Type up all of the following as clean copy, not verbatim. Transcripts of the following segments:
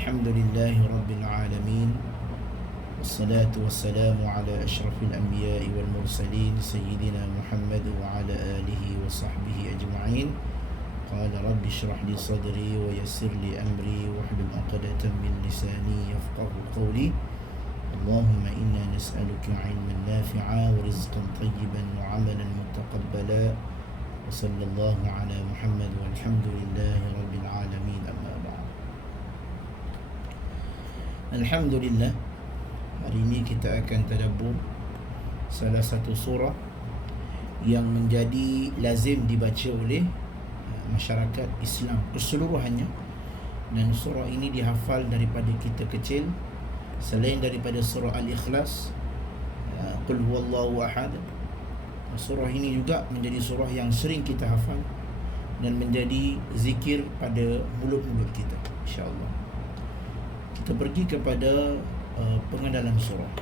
الحمد لله رب العالمين، والصلاة والسلام على أشرف الأنبياء والمرسلين سيدنا محمد وعلى آله وصحبه أجمعين. قال رب اشرح لي صدري ويسر لي أمري واحلل عقدة من لساني يفقه قولي. اللهم إنا نسألك علما نافعا ورزقا طيبا وعملا متقبلا، وصلى الله على محمد والحمد لله رب العالمين. أما بعد. Alhamdulillah, hari ini kita akan tadabbur salah satu surah yang menjadi lazim dibaca oleh masyarakat Islam keseluruhannya, dan surah ini dihafal daripada kita kecil. Selain daripada surah Al-Ikhlas, Qul huwallahu ahad, surah ini juga menjadi surah yang sering kita hafal dan menjadi zikir pada mulut-mulut kita, insya-Allah. Kita pergi kepada pengenalan surah.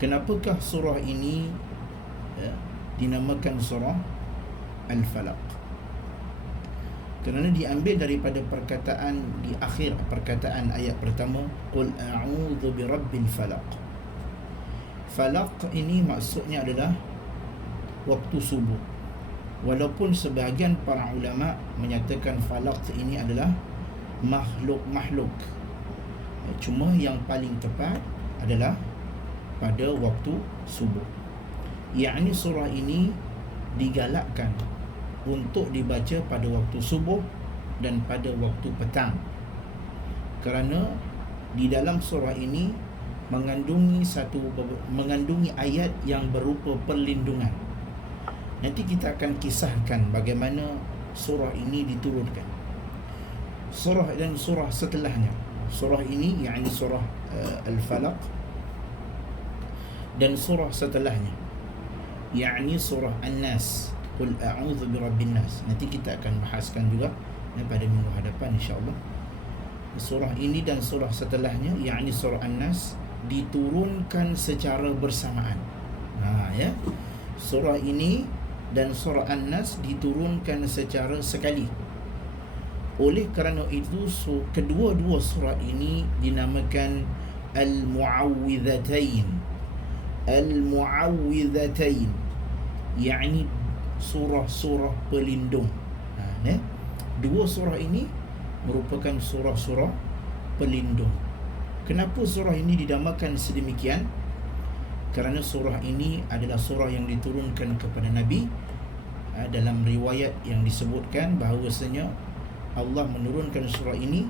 Kenapakah surah ini dinamakan surah Al-Falaq? Kerana diambil daripada perkataan di akhir perkataan ayat pertama, Qul a'udzu birabbil falaq. Falaq ini maksudnya adalah waktu subuh. Walaupun sebahagian para ulama menyatakan falaq ini adalah makhluk-makhluk, cuma yang paling tepat adalah pada waktu subuh. Yakni surah ini digalakkan untuk dibaca pada waktu subuh dan pada waktu petang, kerana di dalam surah ini mengandungi ayat yang berupa perlindungan. Nanti kita akan kisahkan bagaimana surah ini diturunkan. Surah dan surah setelahnya, surah ini yakni surah Al-Falaq, dan surah setelahnya yakni surah An-Nas, Qul a'udzu birabbin nas. Nanti kita akan bahaskan juga pada minggu hadapan, insya-Allah. Surah ini dan surah setelahnya yakni surah An-Nas diturunkan secara bersamaan. Surah ini dan surah An-Nas diturunkan secara sekali. Oleh kerana itu, kedua-dua surah ini dinamakan Al-Mu'awwidhatain. Al-Mu'awwidhatain yakni surah-surah pelindung. Dua surah ini merupakan surah-surah pelindung. Kenapa surah ini dinamakan sedemikian? Kerana surah ini adalah surah yang diturunkan kepada Nabi. Dalam riwayat yang disebutkan bahawasanya Allah menurunkan surah ini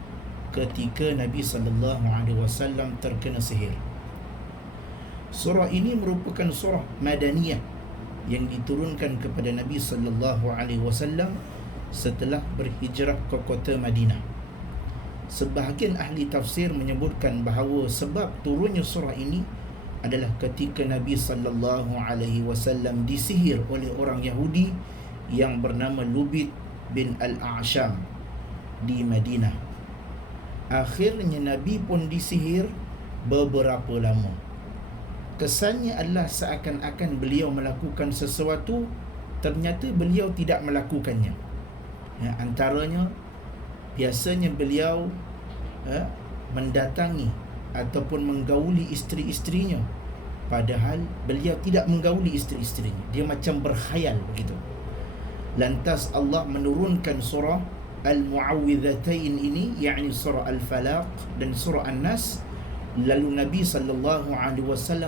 ketika Nabi SAW terkena sihir. Surah ini merupakan surah Madaniyah yang diturunkan kepada Nabi SAW setelah berhijrah ke kota Madinah. Sebahagian ahli tafsir menyebutkan bahawa sebab turunnya surah ini adalah ketika Nabi SAW disihir oleh orang Yahudi yang bernama Lubid bin Al-A'sham di Madinah. Akhirnya Nabi pun disihir beberapa lama. Kesannya adalah seakan-akan beliau melakukan sesuatu, ternyata beliau tidak melakukannya. Antaranya, biasanya beliau mendatangi ataupun menggauli isteri-isterinya, padahal beliau tidak menggauli isteri-isterinya. Dia macam berkhayal begitu. Lantas Allah menurunkan surah Al-Mu'awwidhatain ini, yakni surah Al-Falaq dan surah An-Nas. Lalu Nabi SAW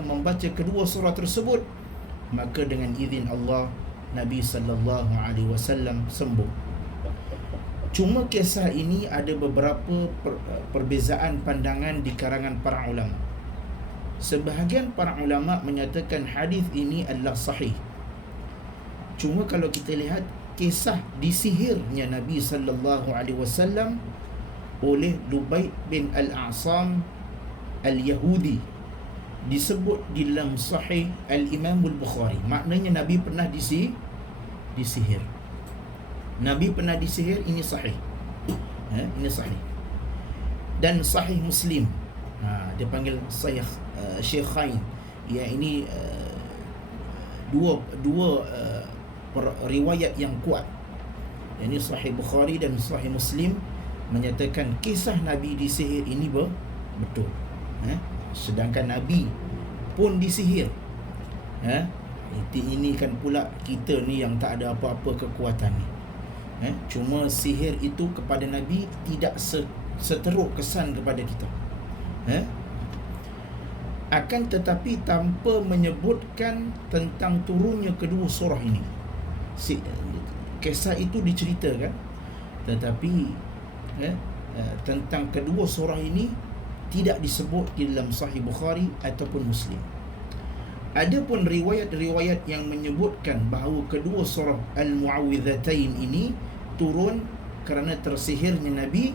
membaca kedua surah tersebut, maka dengan izin Allah Nabi SAW sembuh. Cuma kisah ini ada beberapa perbezaan pandangan di kalangan para ulama. Sebahagian para ulama menyatakan hadis ini adalah sahih. Cuma kalau kita lihat kisah disihirnya Nabi SAW oleh Lubayd bin Al-A'sam Al-Yahudi disebut di dalam Sahih Al-Imam Al-Bukhari. Maknanya Nabi pernah disihir. Nabi pernah disihir, ini sahih. Ini sahih. Dan Sahih Muslim, dia panggil Sahih Syekhain. Ya, ini dua riwayat yang kuat. Ini Sahih Bukhari dan Sahih Muslim menyatakan kisah Nabi disihir ini betul. Sedangkan Nabi pun disihir. Ini kan pula kita ni yang tak ada apa-apa kekuatan ni. Cuma sihir itu kepada Nabi tidak seteruk kesan kepada kita. Akan tetapi tanpa menyebutkan tentang turunnya kedua surah ini. Kisah itu diceritakan, tetapi tentang kedua surah ini tidak disebut di dalam Sahih Bukhari ataupun Muslim. Ada pun riwayat-riwayat yang menyebutkan bahawa kedua surah Al-Mu'awwidhatain ini turun kerana tersihirnya Nabi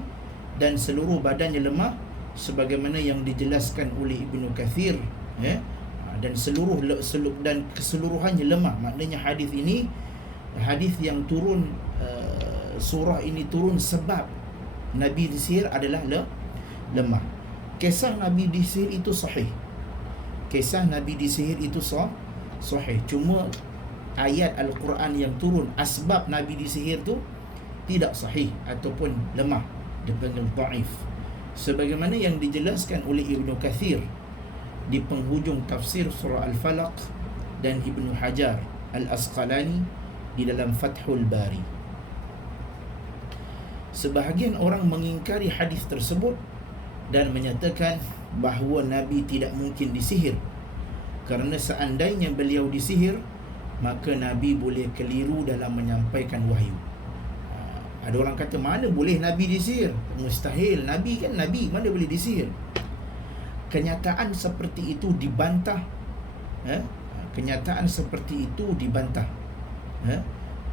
dan seluruh badannya lemah, sebagaimana yang dijelaskan oleh Ibnu Kathir, dan keseluruhannya lemah. Maknanya hadis ini hadis yang turun, surah ini turun sebab Nabi disihir adalah lemah. Kisah Nabi disihir itu sahih. Kisah Nabi disihir itu sahih. Cuma ayat Al-Quran yang turun asbab Nabi disihir tu tidak sahih ataupun lemah, dipanggil dhaif. Sebagaimana yang dijelaskan oleh Ibnu Kathir di penghujung tafsir surah Al-Falaq dan Ibnu Hajar Al-Asqalani di dalam Fathul Bari. Sebahagian orang mengingkari hadis tersebut dan menyatakan bahawa Nabi tidak mungkin disihir, kerana seandainya beliau disihir, maka Nabi boleh keliru dalam menyampaikan wahyu. Ada orang kata, mana boleh Nabi disihir? Mustahil, Nabi kan Nabi, mana boleh disihir? Kenyataan seperti itu dibantah. Kenyataan seperti itu dibantah.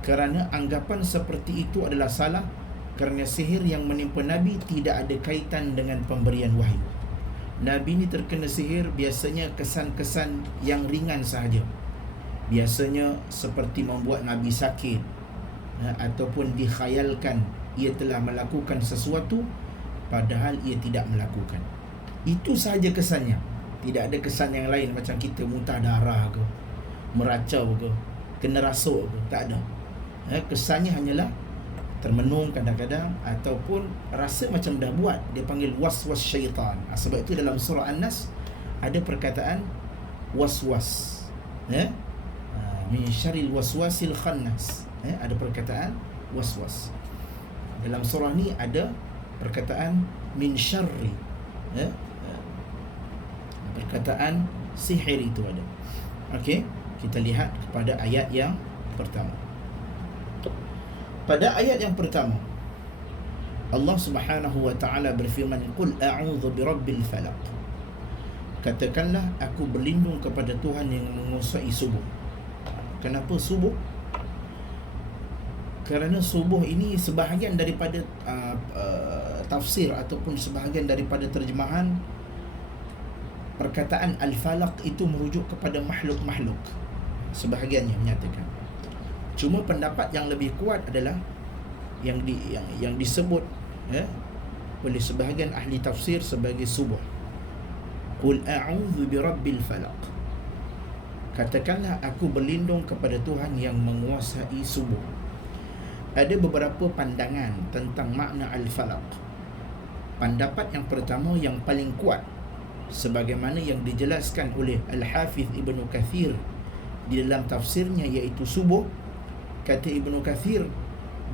Kerana anggapan seperti itu adalah salah, kerana sihir yang menimpa Nabi tidak ada kaitan dengan pemberian wahyu. Nabi ni terkena sihir biasanya kesan-kesan yang ringan sahaja. Biasanya seperti membuat Nabi sakit, ataupun dikhayalkan ia telah melakukan sesuatu padahal ia tidak melakukan. Itu sahaja kesannya. Tidak ada kesan yang lain macam kita muntah darah ke, meracau ke, kena rasuk ke, tak ada. Kesannya hanyalah termenung kadang-kadang, ataupun rasa macam dah buat. Dia panggil waswas syaitan. Sebab itu dalam surah An-Nas ada perkataan waswas, min syarril waswasil khannas. Ada perkataan waswas. Dalam surah ni ada perkataan min syarri, perkataan sihir itu ada. Okey, kita lihat kepada ayat yang pertama. Pada ayat yang pertama, Allah Subhanahu wa taala berfirman, "Qul a'udzu birabbil falaq." Katakanlah, aku berlindung kepada Tuhan yang menguasai subuh. Kenapa subuh? Kerana subuh ini sebahagian daripada tafsir ataupun sebahagian daripada terjemahan perkataan al-falaq itu merujuk kepada makhluk-makhluk. Sebahagiannya menyatakan. Cuma pendapat yang lebih kuat adalah yang disebut oleh sebahagian ahli tafsir sebagai subuh. Qul a'udzu birabbil falaq. Katakanlah, aku berlindung kepada Tuhan yang menguasai subuh. Ada beberapa pandangan tentang makna al-falaq. Pendapat yang pertama yang paling kuat, sebagaimana yang dijelaskan oleh Al-Hafiz Ibnu Kathir di dalam tafsirnya, iaitu subuh. Kata Ibnu Kathir,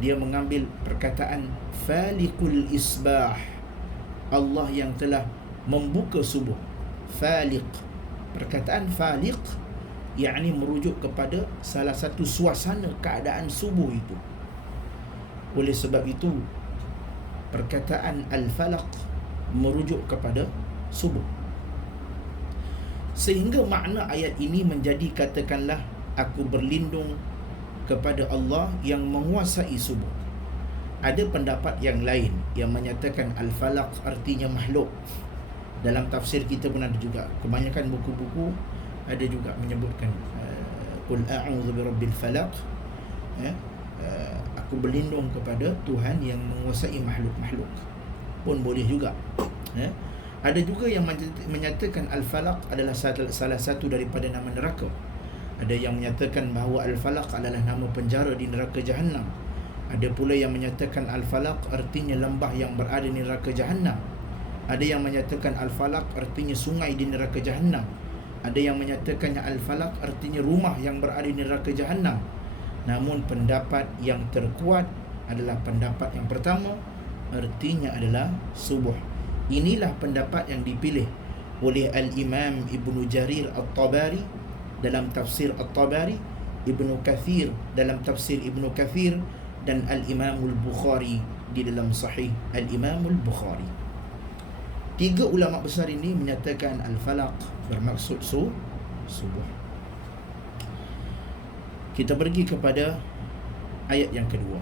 dia mengambil perkataan faliqul isbah, Allah yang telah membuka subuh. Faliq, perkataan faliq yakni merujuk kepada salah satu suasana keadaan subuh itu. Oleh sebab itu perkataan al-falaq merujuk kepada subuh. Sehingga makna ayat ini menjadi, katakanlah, aku berlindung kepada Allah yang menguasai subuh. Ada pendapat yang lain yang menyatakan al-falaq artinya makhluk. Dalam tafsir kita pun ada juga, kebanyakan buku-buku ada juga menyebutkan qul a'udzu birabbil falaq, aku berlindung kepada Tuhan yang menguasai makhluk-makhluk, pun boleh juga. Ada juga yang menyatakan al-falaq adalah salah satu daripada nama neraka. Ada yang menyatakan bahawa al-falaq adalah nama penjara di neraka Jahannam. Ada pula yang menyatakan Al-Falaq artinya lembah yang berada di neraka Jahannam. Ada yang menyatakan Al-Falaq artinya sungai di neraka Jahannam. Ada yang menyatakan Al-Falaq artinya rumah yang berada di neraka Jahannam. Namun pendapat yang terkuat adalah pendapat yang pertama, artinya adalah subuh. Inilah pendapat yang dipilih oleh Al-Imam Ibnu Jarir At-Tabari dalam tafsir At-Tabari, Ibnu Kathir dalam tafsir Ibnu Kathir, dan Al-Imam Al-Bukhari di dalam Sahih Al-Imam Al-Bukhari. Tiga ulama besar ini menyatakan Al-Falaq bermaksud subuh. Kita pergi kepada ayat yang kedua.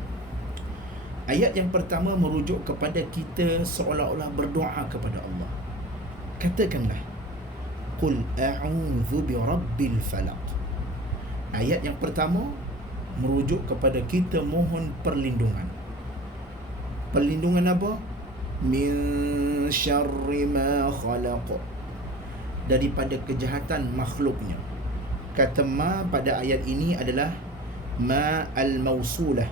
Ayat yang pertama merujuk kepada kita seolah-olah berdoa kepada Allah. Katakanlah, Qul a'udzu birabbil falaq. Ayat yang pertama merujuk kepada kita mohon perlindungan. Perlindungan apa? Min syarri ma khalaq, daripada kejahatan makhluknya. Kata ma pada ayat ini adalah ma al-mausulah,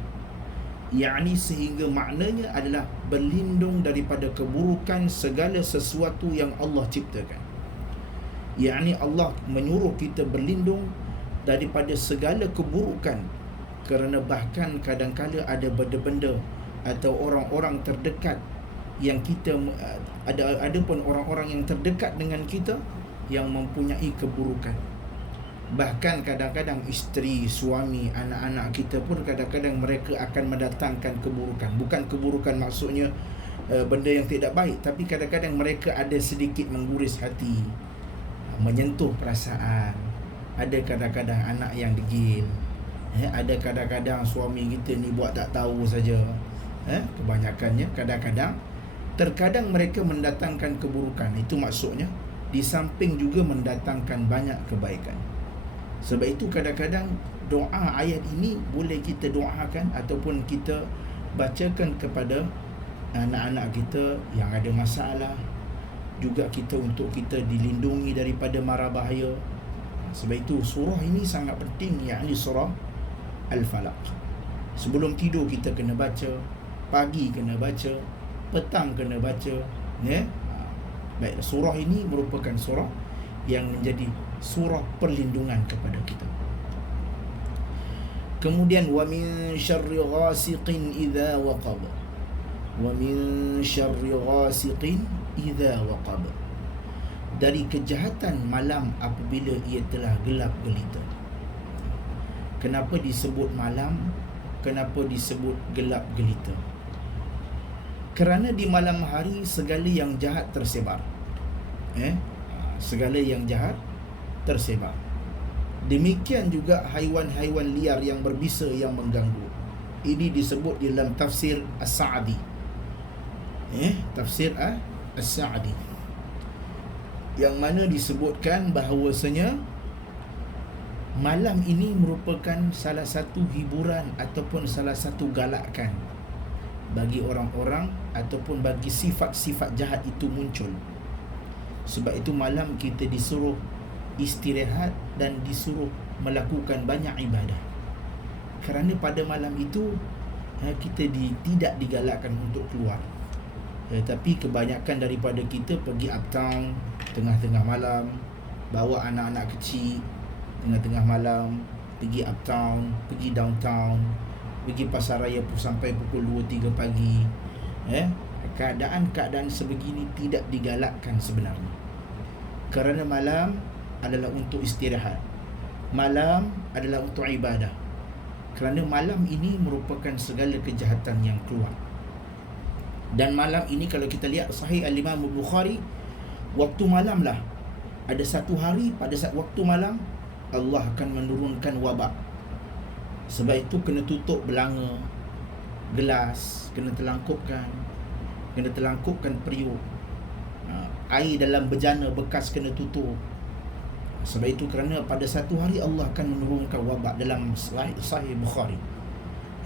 yakni sehingga maknanya adalah berlindung daripada keburukan segala sesuatu yang Allah ciptakan. Yakni Allah menyuruh kita berlindung daripada segala keburukan, kerana bahkan kadang-kala ada benda-benda atau orang-orang terdekat yang kita ada pun orang-orang yang terdekat dengan kita yang mempunyai keburukan. Bahkan kadang-kadang isteri, suami, anak-anak kita pun kadang-kadang mereka akan mendatangkan keburukan. Bukan keburukan maksudnya benda yang tidak baik, tapi kadang-kadang mereka ada sedikit mengguris hati, menyentuh perasaan. Ada kadang-kadang anak yang degil, ada kadang-kadang suami kita ni buat tak tahu saja. Kebanyakannya kadang-kadang, terkadang mereka mendatangkan keburukan. Itu maksudnya di samping juga mendatangkan banyak kebaikan. Sebab itu kadang-kadang doa ayat ini boleh kita doakan ataupun kita bacakan kepada anak-anak kita yang ada masalah. Juga kita untuk kita dilindungi daripada mara bahaya. Sebab itu surah ini sangat penting, yakni surah Al-Falaq. Sebelum tidur kita kena baca, pagi kena baca, petang kena baca, ya. Baik, surah ini merupakan surah yang menjadi surah perlindungan kepada kita. Kemudian wa min syarri ghasiqin idza waqab. Wa min syarri ghasiqin idza waqab. Dari kejahatan malam apabila ia telah gelap gelita. Kenapa disebut malam? Kenapa disebut gelap gelita? Kerana di malam hari segala yang jahat tersebar. Segala yang jahat tersebar. Demikian juga haiwan-haiwan liar yang berbisa yang mengganggu. Ini disebut di dalam tafsir As-Sa'di. Tafsir As-Sa'di, yang mana disebutkan bahawasanya malam ini merupakan salah satu hiburan ataupun salah satu galakan bagi orang-orang ataupun bagi sifat-sifat jahat itu muncul. Sebab itu malam kita disuruh istirahat dan disuruh melakukan banyak ibadah. Kerana pada malam itu kita tidak digalakkan untuk keluar. Tapi kebanyakan daripada kita pergi uptown tengah-tengah malam, bawa anak-anak kecil tengah-tengah malam, pergi uptown, pergi downtown, pergi pasar raya sampai pukul 2-3 pagi. Keadaan-keadaan sebegini tidak digalakkan sebenarnya. Kerana malam adalah untuk istirahat, malam adalah untuk ibadah. Kerana malam ini merupakan segala kejahatan yang keluar. Dan malam ini kalau kita lihat Sahih Al-Imam Al-Bukhari, waktu malam lah, ada satu hari pada saat waktu malam Allah akan menurunkan wabak. Sebab itu kena tutup belanga, gelas kena terlangkupkan periuk, air dalam bejana bekas kena tutup. Sebab itu kerana pada satu hari Allah akan menurunkan wabak dalam Sahih Bukhari.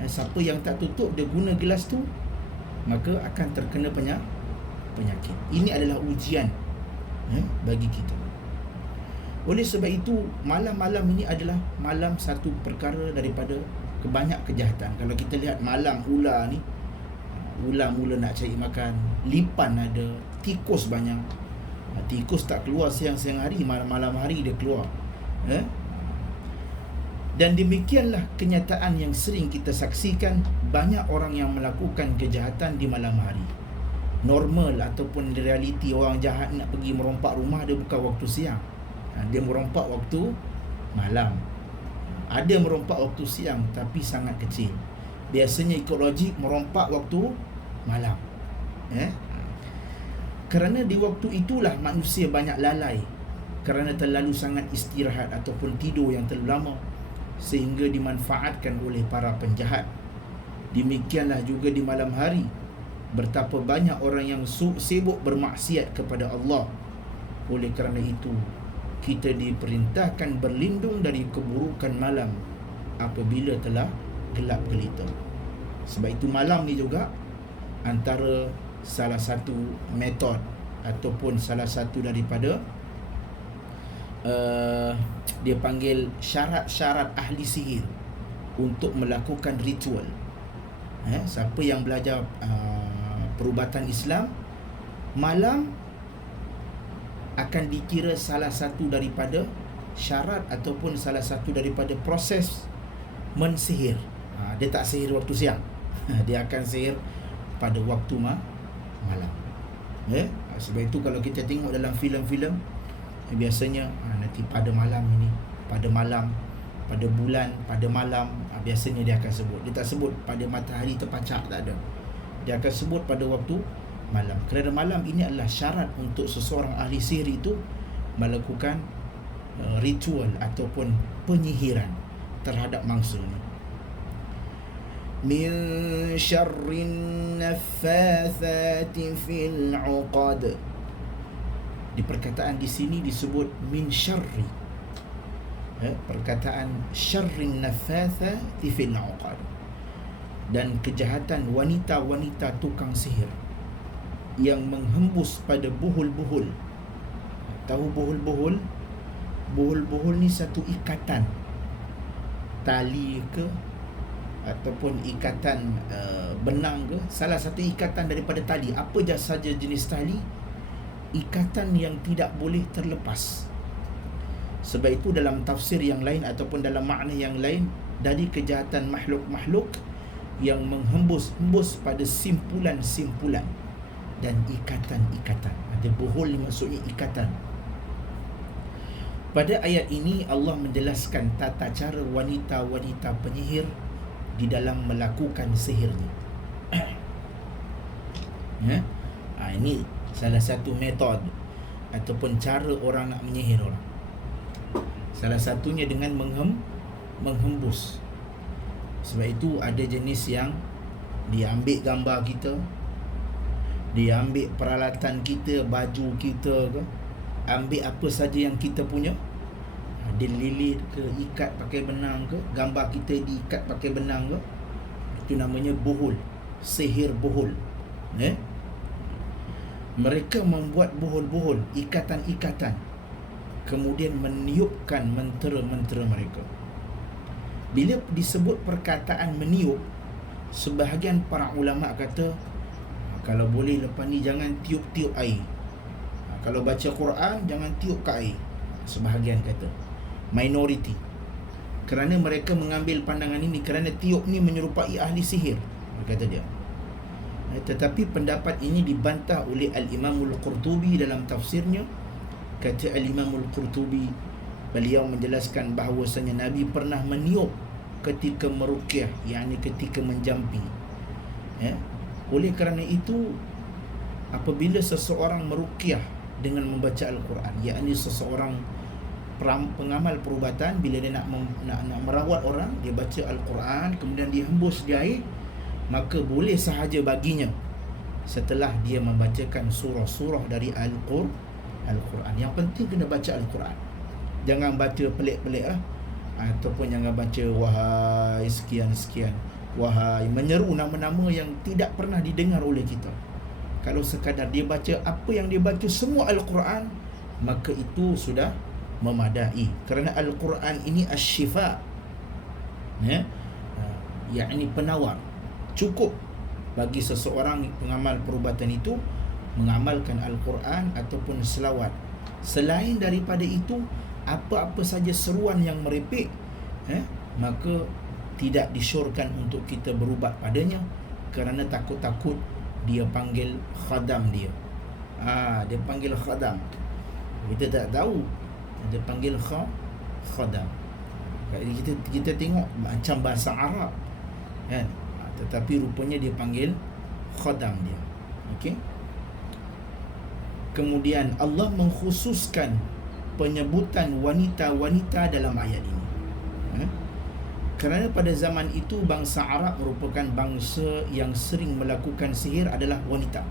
Siapa yang tak tutup, dia guna gelas tu, maka akan terkena penyakit. Ini adalah ujian bagi kita. Oleh sebab itu malam-malam ini adalah malam satu perkara daripada banyak kejahatan. Kalau kita lihat malam ular ni, ular mula nak cari makan, lipan ada, tikus banyak. Tikus tak keluar siang-siang hari, malam-malam hari dia keluar. Dan demikianlah kenyataan yang sering kita saksikan, banyak orang yang melakukan kejahatan di malam hari. Normal ataupun realiti orang jahat nak pergi merompak rumah dia bukan waktu siang. Dia merompak waktu malam. Ada merompak waktu siang tapi sangat kecil. Biasanya ikut logik merompak waktu malam. Kerana di waktu itulah manusia banyak lalai kerana terlalu sangat istirahat ataupun tidur yang terlalu lama, sehingga dimanfaatkan oleh para penjahat. Demikianlah juga di malam hari, betapa banyak orang yang sibuk bermaksiat kepada Allah. Oleh kerana itu, kita diperintahkan berlindung dari keburukan malam apabila telah gelap gelita. Sebab itu malam ni juga antara salah satu metod ataupun salah satu daripada dia panggil syarat-syarat ahli sihir untuk melakukan ritual. Siapa yang belajar perubatan Islam, malam akan dikira salah satu daripada syarat ataupun salah satu daripada proses mensihir. Dia tak sihir waktu siang. Dia akan sihir pada waktu malam. Sebab itu kalau kita tengok dalam filem-filem, biasanya nanti pada malam ini, pada malam, pada bulan, pada malam, biasanya dia akan sebut. Dia tak sebut pada matahari terpacak, tak ada. Dia akan sebut pada waktu malam. Kerana malam ini adalah syarat untuk seseorang ahli sihir itu melakukan ritual ataupun penyihiran terhadap mangsa ini. Min syarrin naffathati fil 'uqad. Di perkataan di sini disebut min syarri. Perkataan syarrin naffathati fil 'uqad, dan kejahatan wanita-wanita tukang sihir yang menghembus pada buhul-buhul. Tahu buhul-buhul? Buhul-buhul ni satu ikatan tali ke ataupun ikatan benang ke, salah satu ikatan daripada tali, apa saja jenis tali, ikatan yang tidak boleh terlepas. Sebab itu dalam tafsir yang lain ataupun dalam makna yang lain, dari kejahatan makhluk-makhluk yang menghembus pada simpulan-simpulan dan ikatan-ikatan. Ada buhul ni maksudnya ikatan. Pada ayat ini Allah menjelaskan tata cara wanita-wanita penyihir di dalam melakukan sihirnya. Ini salah satu metod ataupun cara orang nak menyihir orang. Salah satunya dengan menghembus. Sebab itu ada jenis yang dia ambil gambar kita, dia ambil peralatan kita, baju kita ke, ambil apa saja yang kita punya, dia lilit ke, ikat pakai benang ke, gambar kita diikat pakai benang ke, itu namanya buhul, sihir buhul. Mereka membuat buhul-buhul, ikatan-ikatan, kemudian meniupkan mentera-mentera mereka. Bila disebut perkataan meniup, sebahagian para ulama kata, kalau boleh lepas ni jangan tiup-tiup air. Kalau baca Quran, jangan tiup ke air. Sebahagian kata, minoriti. Kerana mereka mengambil pandangan ini, kerana tiup ni menyerupai ahli sihir, kata dia. Tetapi pendapat ini dibantah oleh Al-Imamul Qurtubi dalam tafsirnya. Kata Al-Imamul Qurtubi, beliau menjelaskan bahawasanya Nabi pernah meniup ketika meruqyah, yakni ketika menjampi. Oleh kerana itu, apabila seseorang meruqyah dengan membaca Al-Quran, yakni seseorang pengamal perubatan, bila dia nak merawat orang, dia baca Al-Quran, kemudian dia hembus di air, maka boleh sahaja baginya setelah dia membacakan surah-surah dari Al-Quran. Yang penting kena baca Al-Quran. Jangan baca pelik-pelik ataupun jangan baca wahai sekian-sekian, wahai, menyeru nama-nama yang tidak pernah didengar oleh kita. Kalau sekadar dia baca apa yang dia baca semua Al-Quran, maka itu sudah memadai. Kerana Al-Quran ini asy-syifa. yakni penawar. Cukup bagi seseorang pengamal perubatan itu mengamalkan Al-Quran ataupun selawat. Selain daripada itu, apa-apa saja seruan yang merepek, maka tidak disyorkan untuk kita berubat padanya, kerana takut-takut dia panggil khadam dia. Dia panggil khadam. Kita tak tahu dia panggil khadam. Kita tengok macam bahasa Arab, kan? Tetapi rupanya dia panggil khadam dia. Okey. Kemudian Allah mengkhususkan penyebutan wanita-wanita dalam ayat ini. Kerana pada zaman itu bangsa Arab merupakan bangsa yang sering melakukan sihir adalah wanita.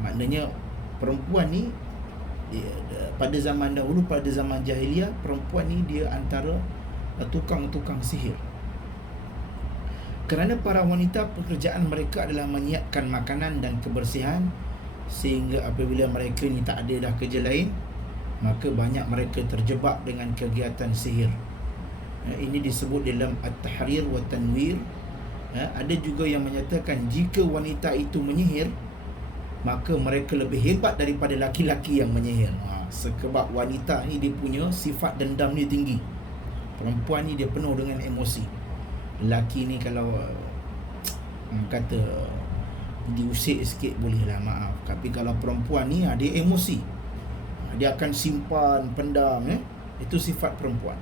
Maknanya perempuan ni pada zaman dahulu, pada zaman jahiliah, perempuan ni dia antara tukang-tukang sihir. Kerana para wanita pekerjaan mereka adalah menyiapkan makanan dan kebersihan, sehingga apabila mereka ni tak ada dah kerja lain, maka banyak mereka terjebak dengan kegiatan sihir. Ini disebut dalam At-Tahrir wa Tanwir. Ada juga yang menyatakan jika wanita itu menyihir, maka mereka lebih hebat daripada laki-laki yang menyihir. Sebab wanita ni dia punya sifat dendam ni tinggi. Perempuan ni dia penuh dengan emosi. Lelaki ni kalau kata diusik sikit bolehlah, maaf. Tapi kalau perempuan ni dia emosi, dia akan simpan, pendam, itu sifat perempuan.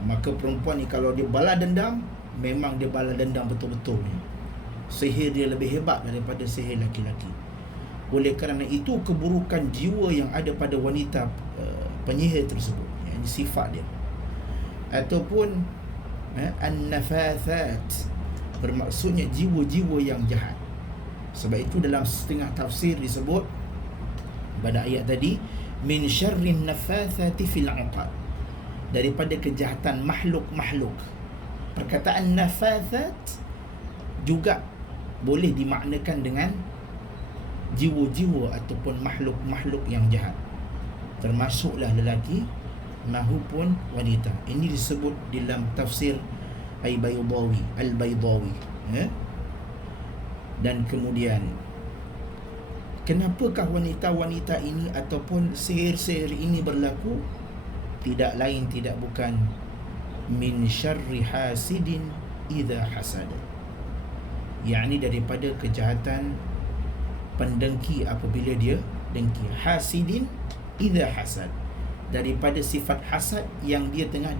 Maka perempuan ni kalau dia bala dendam, memang dia bala dendam betul-betul. Sihir dia lebih hebat daripada sihir laki-laki. Oleh kerana itu, keburukan jiwa yang ada pada wanita penyihir tersebut, yang sifat dia, ataupun an-nafathat, bermaksudnya jiwa-jiwa yang jahat. Sebab itu dalam setengah tafsir disebut pada ayat tadi, min syarrin nafathati fil 'uqad, daripada kejahatan makhluk-makhluk. Perkataan nafathat juga boleh dimaknakan dengan jiwa-jiwa ataupun makhluk-makhluk yang jahat, termasuklah lelaki mahupun wanita. Ini disebut dalam tafsir Al-Baydawi. Dan kemudian, kenapakah wanita-wanita ini ataupun sihir-sihir ini berlaku? Tidak lain tidak bukan min syarri hasidin idza hasada, yakni daripada kejahatan pendengki apabila dia dengki. Hasidin idza hasad, daripada sifat hasad yang dia tengah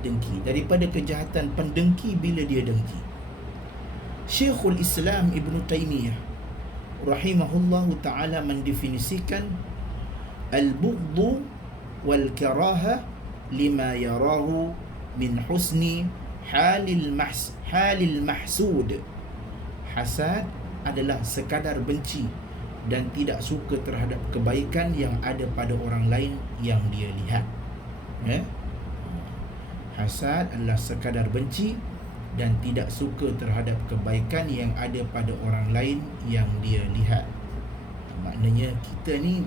dengki, daripada kejahatan pendengki bila dia dengki. Syekhul Islam Ibn Taymiyah rahimahullahu ta'ala mendefinisikan al-bughdhu wal karaha lima yarahu min husni halil mahsud. Hasad adalah sekadar benci dan tidak suka terhadap kebaikan yang ada pada orang lain yang dia lihat. Hasad adalah sekadar benci dan tidak suka terhadap kebaikan yang ada pada orang lain yang dia lihat. Maknanya kita ni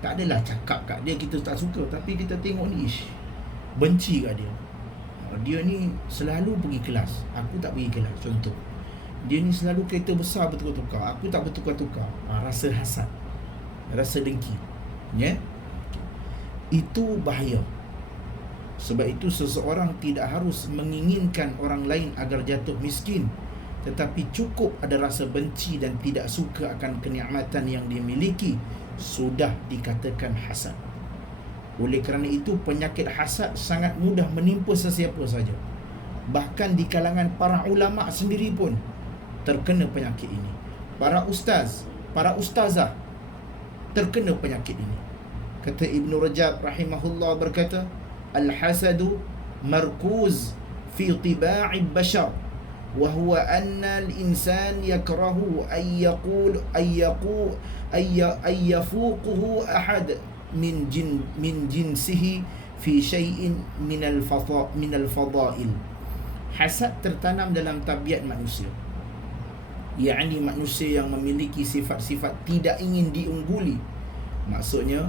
tak adalah cakap kat dia kita tak suka, tapi kita tengok ni benci kat dia. Dia ni selalu pergi kelas, aku tak pergi kelas, contoh. Dia ni selalu kereta besar bertukar-tukar, aku tak bertukar-tukar. Rasa hasad, rasa dengki, itu bahaya. Sebab itu seseorang tidak harus menginginkan orang lain agar jatuh miskin, tetapi cukup ada rasa benci dan tidak suka akan kenikmatan yang dimiliki, sudah dikatakan hasad. Oleh kerana itu, penyakit hasad sangat mudah menimpa sesiapa saja. Bahkan di kalangan para ulama sendiri pun terkena penyakit ini. Para ustaz, para ustazah terkena penyakit ini. Kata Ibn Rajab rahimahullah berkata, al-hasadu markuz fi tiba'i bashar, wa huwa anna al-insan yakrahu ay yafuquhu ahad min jinsihi fi syai'in min al-fadail. Hasad tertanam dalam tabiat manusia, yakni manusia yang memiliki sifat-sifat tidak ingin diungguli. Maksudnya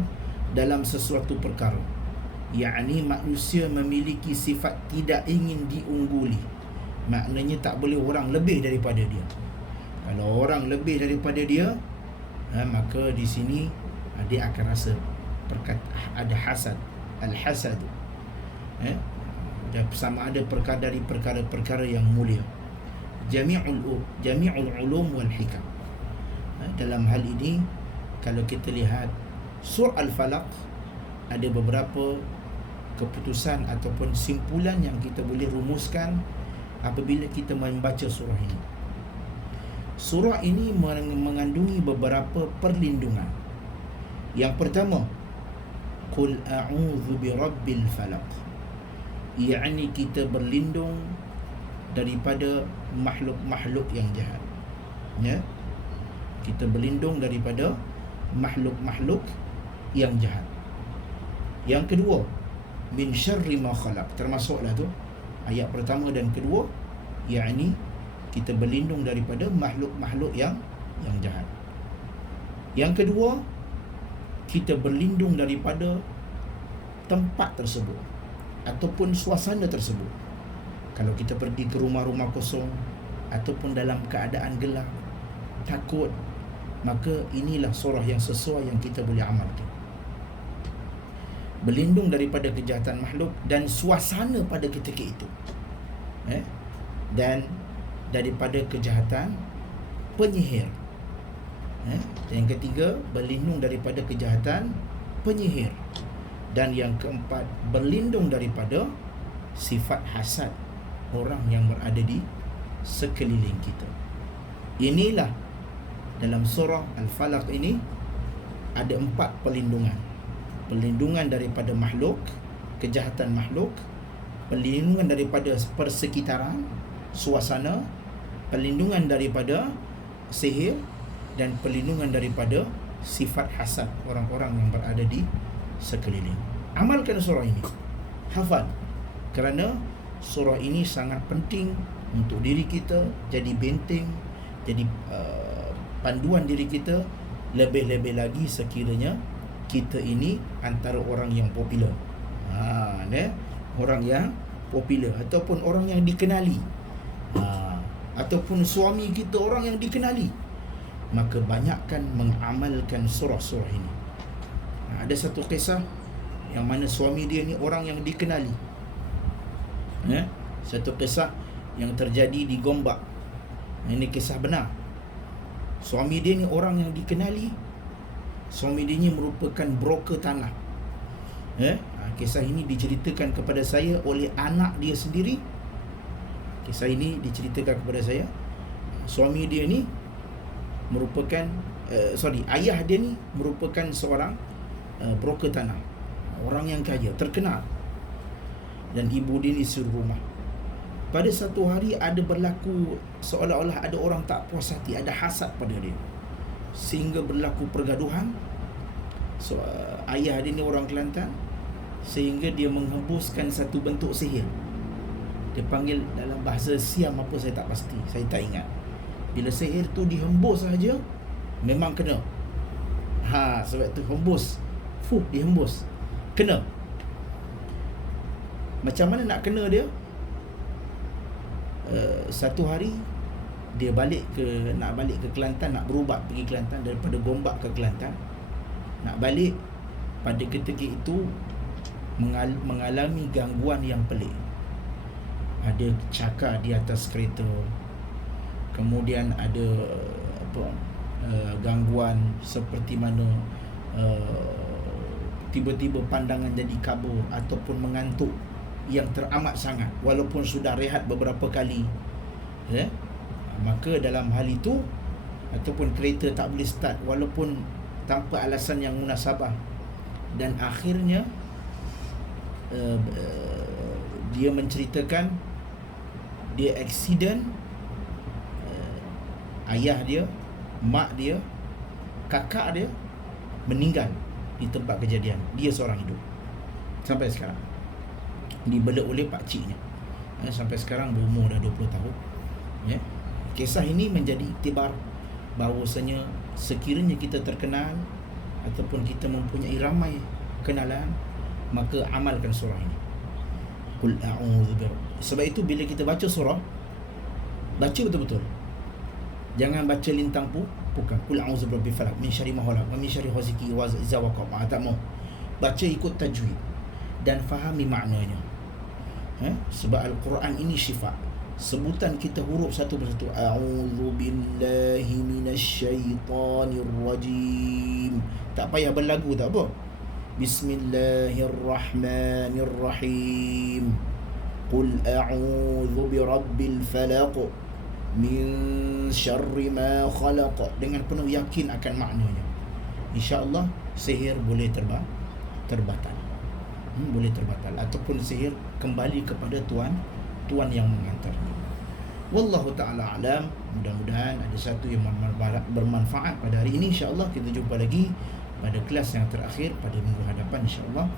dalam sesuatu perkara, yakni manusia memiliki sifat tidak ingin diungguli. Maknanya tak boleh orang lebih daripada dia. Kalau orang lebih daripada dia, maka di sini dia akan rasa ada hasad, al-hasad, dan sama ada perkara dari perkara-perkara yang mulia. Jami'ul ulum wal hikam. Dalam hal ini, kalau kita lihat surah Al-Falaq, ada beberapa keputusan ataupun simpulan yang kita boleh rumuskan apabila kita membaca surah ini. Surah ini mengandungi beberapa perlindungan. Yang pertama, Qul a'udzu birabbil falaq, yakni kita berlindung daripada makhluk-makhluk yang jahat. Ya, kita berlindung daripada makhluk-makhluk yang jahat. Yang kedua, min syarri ma khalaq, termasuklah tu ayat pertama dan kedua, yakni kita berlindung daripada makhluk-makhluk yang jahat. Yang kedua, kita berlindung daripada tempat tersebut ataupun suasana tersebut. Kalau kita pergi ke rumah-rumah kosong ataupun dalam keadaan gelap, takut, maka inilah surah yang sesuai yang kita boleh amalkan. Berlindung daripada kejahatan makhluk dan suasana pada ketika itu, dan daripada kejahatan penyihir. Yang ketiga, berlindung daripada kejahatan penyihir. Dan yang keempat, berlindung daripada sifat hasad orang yang berada di sekeliling kita. Inilah dalam surah Al-Falaq ini ada 4 perlindungan. Perlindungan daripada makhluk, kejahatan makhluk, perlindungan daripada persekitaran, suasana, perlindungan daripada sihir, dan perlindungan daripada sifat hasad orang-orang yang berada di sekeliling. Amalkan surah ini, hafal, kerana surah ini sangat penting untuk diri kita, jadi benteng, jadi panduan diri kita. Lebih-lebih lagi sekiranya kita ini antara orang yang popular, orang yang popular ataupun orang yang dikenali, ataupun suami kita orang yang dikenali, maka banyakkan mengamalkan surah-surah ini. Ada satu kisah yang mana suami dia ni orang yang dikenali. Satu kisah yang terjadi di Gombak. Ini kisah benar. Suami dia ni orang yang dikenali. Suami dia ni merupakan broker tanah. Kisah ini diceritakan kepada saya oleh anak dia sendiri. Kisah ini diceritakan kepada saya. Suami dia ni merupakan ayah dia ni merupakan seorang broker tanah, orang yang kaya, terkenal. Dan ibu dia ni suruh rumah. Pada satu hari ada berlaku seolah-olah ada orang tak puas hati, ada hasad pada dia, sehingga berlaku pergaduhan. Ayah dia ni orang Kelantan, sehingga dia menghembuskan satu bentuk sihir. Dia panggil dalam bahasa Siam apa saya tak pasti, saya tak ingat. Bila sihir tu dihembus saja, memang kena. Sebab tu hembus, dihembus, kena. Macam mana nak kena dia? Satu hari dia nak balik ke Kelantan, nak berubat pergi Kelantan daripada Gombak ke Kelantan. Nak balik, pada ketika itu mengalami gangguan yang pelik. Ada cakar di atas kereta, kemudian ada gangguan seperti mana tiba-tiba pandangan jadi kabur ataupun mengantuk yang teramat sangat walaupun sudah rehat beberapa kali. Maka dalam hal itu, ataupun kereta tak boleh start walaupun tanpa alasan yang munasabah, dan akhirnya dia menceritakan dia accident. Ayah dia, mak dia, kakak dia meninggal di tempat kejadian. Dia seorang hidup sampai sekarang, dibelak oleh pakciknya. Sampai sekarang berumur dah 20 tahun. Kisah ini menjadi iktibar bahawasanya sekiranya kita terkenal ataupun kita mempunyai ramai kenalan, maka amalkan surah ini. Qul a'udzu birabbil. Sebab itu bila kita baca surah, Baca betul-betul. Jangan baca lintang bukan. Qul a'udzu birabbil falaq min syarri ma khalaq wa min syarri ghasiqin idza waqab. Tak mau. Baca ikut tajwid dan fahami maknanya. Sebab Al-Quran ini syifa. Sebutan kita huruf satu persatu. A'udzu billahi minasyaitonir rajim. Tak payah berlagu, tak apa. Bismillahirrahmanirrahim. Qul a'udzu birabbil falaq min syarri ma khalaq. Dengan penuh yakin akan maknanya. InsyaAllah sihir boleh terbatal. Boleh terbatal. Ataupun sihir kembali kepada Tuan yang mengantarnya. Wallahu ta'ala alam. Mudah-mudahan ada satu yang bermanfaat pada hari ini. InsyaAllah kita jumpa lagi pada kelas yang terakhir pada minggu hadapan insyaAllah.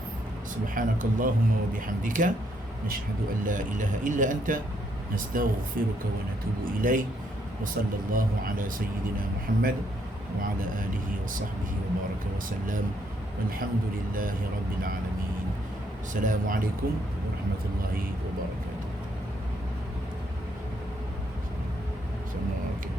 Subhanakallahumma wa bihamdika nashhadu an la ilaha illa anta nastaghfiruka wa natubu ilaik. Wa sallallahu ala sayyidina Muhammad wa ala alihi wa sahbihi wa baraka wa sallam. Walhamdulillahi rabbil alamin. Assalamualaikum warahmatullahi wabarakatuh. Assalamualaikum.